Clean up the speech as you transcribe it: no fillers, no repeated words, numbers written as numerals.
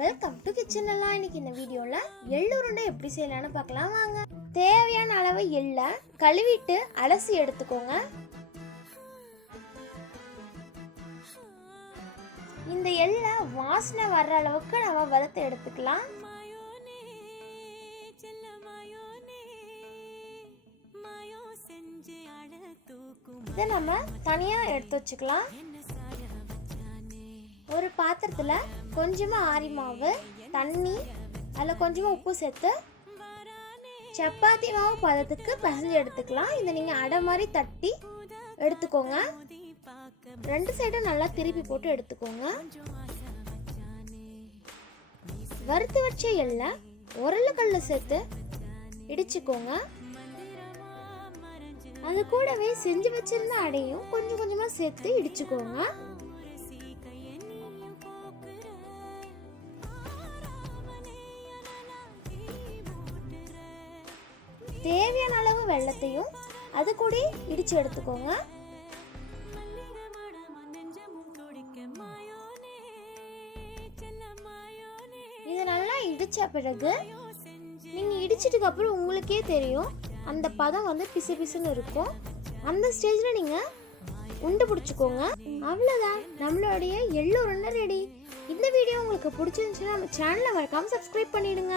Welcome to kitchen எல்லாம். இன்னைக்கு இந்த வீடியோவில் எள்ளு உருண்டை எப்படி செய்யலாம்னு பார்க்கலாம் வாங்க. தேவையான அளவு எள்ளை கழுவிட்டு அலசி எடுத்துக்கோங்க. இந்த எள்ளை வாசனை வர்ற அளவுக்கு நம்ம வறுத்து எடுத்துக்கலாம். இதை நம்ம தனியாக எடுத்து வச்சுக்கலாம். ஒரு பாத்திரத்தில் கொஞ்சமாக ஆரி மாவு, தண்ணி, அதில் கொஞ்சமாக உப்பு சேர்த்து சப்பாத்தி மாவு பதத்துக்கு பிசைஞ்சு எடுத்துக்கலாம். இதை நீங்கள் அடை மாதிரி தட்டி எடுத்துக்கோங்க. ரெண்டு சைடும் நல்லா திருப்பி போட்டு எடுத்துக்கோங்க. வறுத்து வச்ச எள்ளை உரலுக்கல்ல சேர்த்து இடிச்சுக்கோங்க. அது கூடவே செஞ்சு வச்சிருந்த அடையும் கொஞ்சம் கொஞ்சமாக சேர்த்து இடிச்சுக்கோங்க. தேவையான அளவு வெல்லத்தையும் அது கூட இடிச்சு எடுத்துக்கோங்க. இதை நல்லா இடிச்ச பிறகு நீங்க இடிச்சதுக்கு அப்புறம் உங்களுக்கே தெரியும் அந்த பதம் வந்து பிசு பிசுன்னு இருக்கும். அந்த ஸ்டேஜ்ல நீங்க உண்டு பிடிச்சிக்கோங்க. அவ்வளோதான், நம்மளுடைய எள்ளு உருண்டை ரெடி. இந்த வீடியோ உங்களுக்கு பிடிச்சிருந்துச்சுன்னா நம்ம சேனலை மறக்காம சப்ஸ்கிரைப் பண்ணிடுங்க.